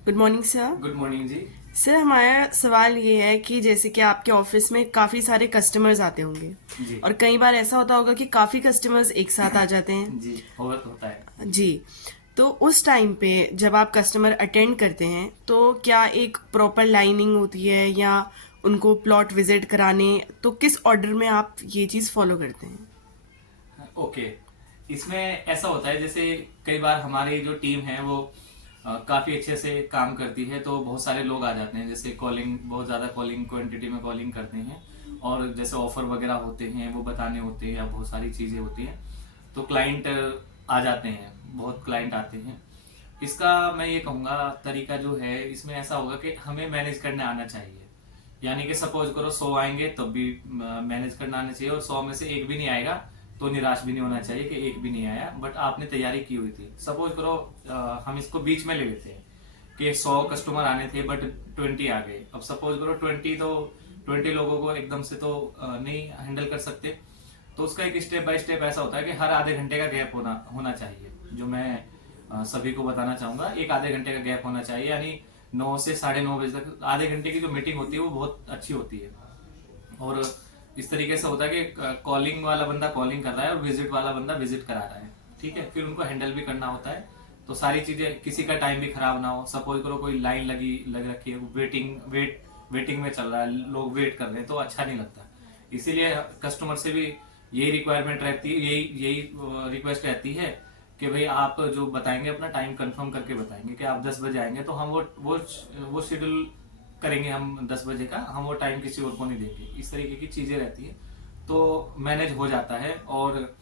Good morning sir. Good morning जी। Sir हमारा सवाल ये है कि जैसे कि आपके ऑफिस में काफ़ी सारे कस्टमर्स आते होंगे जी। और कई बार ऐसा होता होगा कि काफ़ी कस्टमर्स एक साथ आ जाते हैं। जी होता है। जी। तो उस टाइम पे जब आप कस्टमर अटेंड करते हैं तो क्या एक प्रॉपर लाइनिंग होती है या उनको प्लॉट विजिट कराने, तो किस ऑर्डर में आप ये चीज़ फॉलो करते हैं? ओके। इसमें ऐसा होता है, जैसे कई बार हमारी जो टीम है वो काफी अच्छे से काम करती है, तो बहुत सारे लोग आ जाते हैं, जैसे कॉलिंग, बहुत ज्यादा कॉलिंग क्वांटिटी में कॉलिंग करते हैं, और जैसे ऑफर वगैरह होते हैं वो बताने होते हैं, या बहुत सारी चीजें होती हैं, तो क्लाइंट आ जाते हैं, बहुत क्लाइंट आते हैं। इसका मैं ये कहूंगा, तरीका जो है इसमें ऐसा होगा कि हमें मैनेज करने आना चाहिए। यानी कि सपोज करो 100 आएंगे तब भी मैनेज करना आना चाहिए, और 100 में से एक भी नहीं आएगा तो निराश भी नहीं होना चाहिए कि एक भी नहीं आया, बट आपने तैयारी की हुई थी। सपोज करो हम इसको बीच में ले लेते हैं कि 100 कस्टमर आने थे बट 20 आ गए। अब सपोज करो 20 लोगों को एकदम से तो नहीं हैंडल कर सकते, तो उसका एक स्टेप बाय स्टेप ऐसा होता है कि हर आधे घंटे का गैप होना चाहिए। जो मैं सभी को बताना चाहूंगा, एक आधे घंटे का गैप होना चाहिए, यानी 9 से 9:30 बजे तक आधे घंटे की जो मीटिंग होती है वो बहुत अच्छी होती है। और इस तरीके से होता है कि कॉलिंग वाला बंदा कॉलिंग कर रहा है और विजिट वाला बंदा विजिट करा रहा है, ठीक है। फिर उनको हैंडल भी करना होता है, तो सारी चीजें, किसी का टाइम भी खराब ना हो। सपोज करो कोई लाइन लग रखी है, वेटिंग में चल रहा है, लोग वेट कर रहे हैं, तो अच्छा नहीं लगता। इसीलिए कस्टमर से भी यही रिक्वायरमेंट रहती है, यही रिक्वेस्ट रहती है कि भाई आप जो बताएंगे अपना टाइम कंफर्म करके बताएंगे कि आप 10 बजे आएंगे, तो हम वो शेड्यूल करेंगे, हम 10 बजे का, हम वो टाइम किसी और को नहीं देंगे। इस तरीके की चीजें रहती है, तो मैनेज हो जाता है। और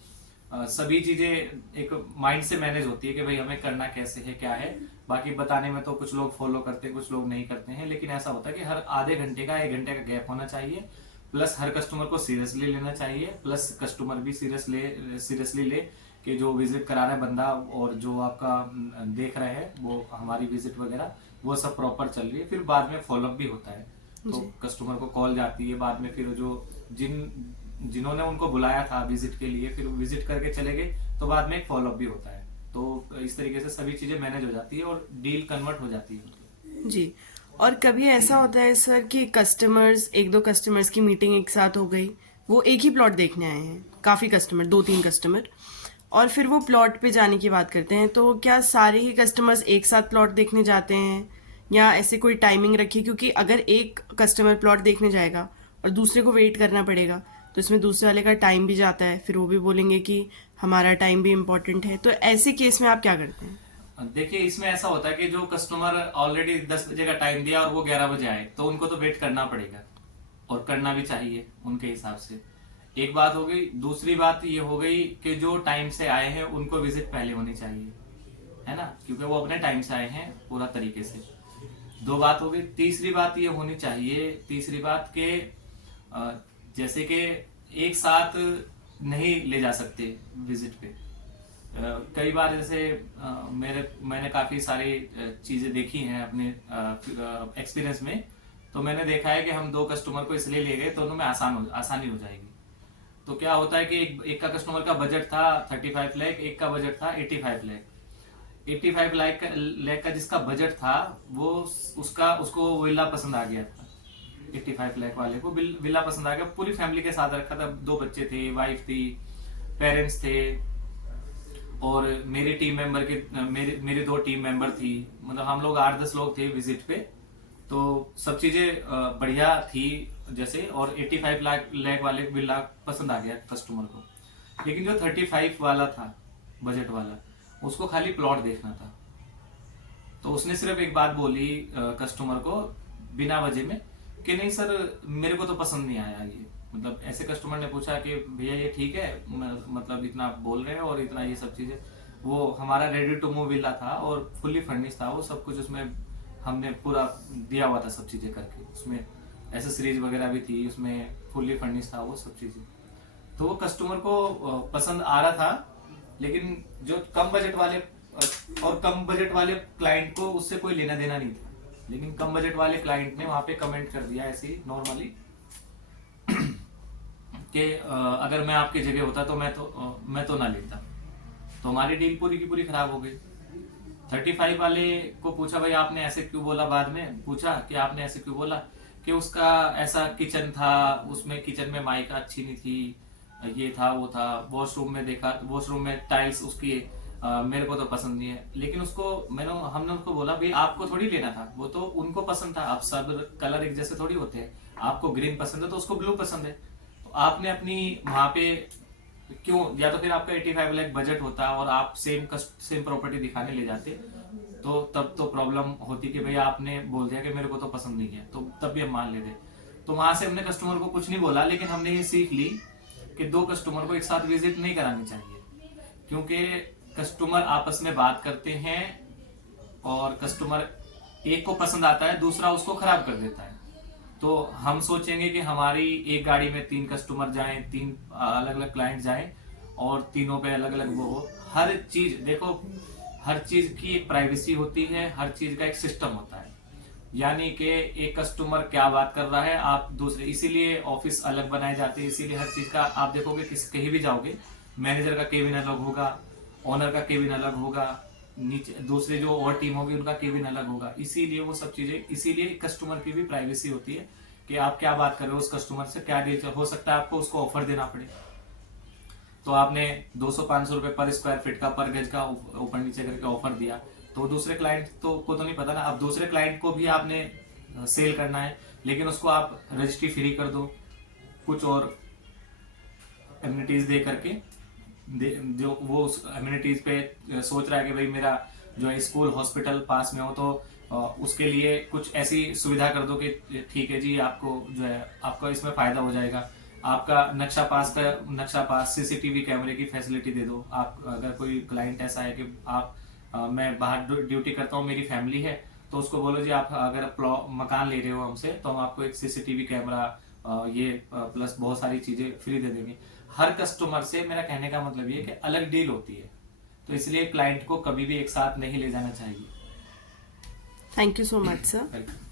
सभी चीजें एक माइंड से मैनेज होती है कि भाई हमें करना कैसे है, क्या है। बाकी बताने में तो कुछ लोग फॉलो करते हैं, कुछ लोग नहीं करते हैं, लेकिन ऐसा होता है कि हर आधे घंटे का 1 घंटे का गैप होना चाहिए, प्लस हर कस्टमर को सीरियसली लेना चाहिए, प्लस कस्टमर भी सीरियसली ले कि जो विजिट करा रहा है बंदा और जो आपका देख रहे हैं वो हमारी विजिट वगैरह वो सब प्रॉपर चल रही है। फिर बाद में फॉलोअप भी होता है, तो जी। कस्टमर को कॉल जाती है बाद में, फिर जो जिन्होंने उनको बुलाया था विजिट के लिए, फिर विजिट करके चले गए, तो बाद में एक फॉलोअप भी होता है। तो इस तरीके से सभी चीजें मैनेज हो जाती है और डील कन्वर्ट हो जाती है। जी। और कभी ऐसा होता है सर कि कस्टमर्स, एक दो कस्टमर्स की मीटिंग एक साथ हो गई, वो एक ही प्लॉट देखने आए हैं, काफ़ी कस्टमर, दो तीन कस्टमर, और फिर वो प्लॉट पे जाने की बात करते हैं, तो क्या सारे ही कस्टमर्स एक साथ प्लॉट देखने जाते हैं या ऐसे कोई टाइमिंग रखी? क्योंकि अगर एक कस्टमर प्लॉट देखने जाएगा और दूसरे को वेट करना पड़ेगा तो इसमें दूसरे वाले का टाइम भी जाता है, फिर वो भी बोलेंगे कि हमारा टाइम भी इम्पोर्टेंट है। तो ऐसे केस में आप क्या करते हैं? देखिए, इसमें ऐसा होता है कि जो कस्टमर ऑलरेडी 10 बजे का टाइम दिया और वो 11 बजे आए, तो उनको तो वेट करना पड़ेगा, और करना भी चाहिए उनके हिसाब से। एक बात हो गई। दूसरी बात ये हो गई कि जो टाइम से आए हैं उनको विजिट पहले होनी चाहिए, है ना, क्योंकि वो अपने टाइम से आए हैं पूरा तरीके से। दो बात हो गई। तीसरी बात ये होनी चाहिए, तीसरी बात के जैसे कि एक साथ नहीं ले जा सकते विजिट पे। कई बार जैसे मैंने काफी सारी चीजें देखी हैं अपने एक्सपीरियंस में, तो मैंने देखा है कि हम 2 कस्टमर को इसलिए ले गए तो उनमें आसानी हो जाएगी। तो क्या होता है कि एक का कस्टमर का बजट था 35 लाख, एक का बजट था 85 लाख। 85 लाख का जिसका बजट था, वो उसको विला पसंद आ गया था। 85 लाख वाले को विला पसंद आ गया, पूरी फैमिली के साथ रखा था, 2 बच्चे थे, वाइफ थी, पेरेंट्स थे, और मेरी टीम मेंबर के मेरी 2 टीम मेंबर थी, मतलब हम लोग 8-10 लोग थे विजिट पे। तो सब चीजें बढ़िया थी जैसे, और 85 लाख वाले विला पसंद आ गया कस्टमर को। लेकिन जो 35 वाला था, बजट वाला, उसको खाली प्लॉट देखना था। तो उसने सिर्फ एक बात बोली कस्टमर को बिना वजह में कि नहीं सर, मेरे को तो पसंद नहीं आया ये। मतलब ऐसे कस्टमर ने पूछा कि भैया ये ठीक है, मतलब इतना बोल रहे हैं और इतना ये सब चीजें। वो हमारा रेडी टू मूव विला था और फुल्ली फर्निश था वो सब कुछ, उसमें हमने पूरा दिया हुआ था सब चीजें करके, उसमें एसेसरीज वगैरह भी थी, उसमें फुल्ली फर्निश था वो सब चीजें। तो वो कस्टमर को पसंद आ रहा था। लेकिन जो कम बजट वाले और कम बजट वाले क्लाइंट को उससे कोई लेना देना नहीं था। लेकिन कम बजट वाले क्लाइंट ने वहां पे कमेंट कर दिया ऐसे ही नॉर्मली कि अगर मैं आपकी जगह होता तो मैं तो ना लेता। तो हमारी डील पूरी की पूरी खराब हो गई। 35 वाले को पूछा भाई आपने ऐसे क्यों बोला, बाद में पूछा कि आपने ऐसे क्यों बोला, कि उसका ऐसा किचन था, उसमें किचन में माइका अच्छी नहीं थी, ये था वो था, वॉशरूम में देखा, वॉशरूम में टाइल्स उसकी मेरे को तो पसंद नहीं है। लेकिन उसको हमने उसको बोला भाई आपको थोड़ी लेना था, वो तो उनको पसंद था, आप सब कलर एक जैसे थोड़ी होते हैं, आपको ग्रीन पसंद है तो उसको ब्लू पसंद है। तो आपने अपनी वहां पे क्यों, या तो फिर आपका 85 लाख बजट होता और आप सेम प्रॉपर्टी दिखाने ले जाते, तो तब तो प्रॉब्लम होती कि भाई आपने बोल दिया कि मेरे को तो पसंद नहीं है, तो तब भी हम मान लेते। तो वहां से हमने कस्टमर को कुछ नहीं बोला, लेकिन हमने ये सीख ली कि दो कस्टमर को एक साथ विजिट नहीं करानी चाहिए, क्योंकि कस्टमर आपस में बात करते हैं और कस्टमर एक को पसंद आता है, दूसरा उसको खराब कर देता है। तो हम सोचेंगे कि हमारी एक गाड़ी में 3 कस्टमर जाएं, 3 अलग अलग क्लाइंट जाएं और तीनों पे अलग अलग वो हो। हर चीज देखो, हर चीज की एक प्राइवेसी होती है, हर चीज का एक सिस्टम होता है, यानी कि एक कस्टमर क्या बात कर रहा है आप दूसरे, इसीलिए ऑफिस अलग बनाए जाते हैं, इसीलिए हर चीज का आप देखोगे कहीं भी जाओगे, मैनेजर का केबिन अलग होगा, ओनर का केबिन अलग होगा, नीचे दूसरे जो और टीम होगी उनका केबिन अलग होगा। इसीलिए वो सब चीजें, इसीलिए कस्टमर की भी प्राइवेसी होती है कि आप क्या बात कर रहे हो उस कस्टमर से, क्या डील हो सकता है आपको उसको ऑफर देना पड़े। तो आपने 200-500 रुपए पर स्क्वायर फीट का, पर गज का ऊपर नीचे करके ऑफर दिया, तो दूसरे क्लाइंट को तो नहीं पता ना। अब दूसरे क्लाइंट को भी आपने सेल करना है, लेकिन उसको आप रजिस्ट्री फ्री कर दो, कुछ और एमिनिटीज दे करके, जो वो उस एमिनिटीज पे सोच रहा है कि भाई मेरा जो है स्कूल हॉस्पिटल पास में हो, तो उसके लिए कुछ ऐसी सुविधा कर दो कि ठीक है जी, आपको जो है आपका इसमें फायदा हो जाएगा। आपका नक्शा पास सीसीटीवी कैमरे की फैसिलिटी दे दो। आप अगर कोई क्लाइंट ऐसा है कि आप मैं बाहर ड्यूटी करता हूँ, मेरी फैमिली है, तो उसको बोलो जी आप अगर मकान ले रहे हो हमसे, तो हम आपको एक सीसीटीवी कैमरा ये प्लस बहुत सारी चीजें फ्री दे देंगे। हर कस्टमर से, मेरा कहने का मतलब ये कि अलग डील होती है, तो इसलिए क्लाइंट को कभी भी एक साथ नहीं ले जाना चाहिए। Thank you so much sir. Welcome.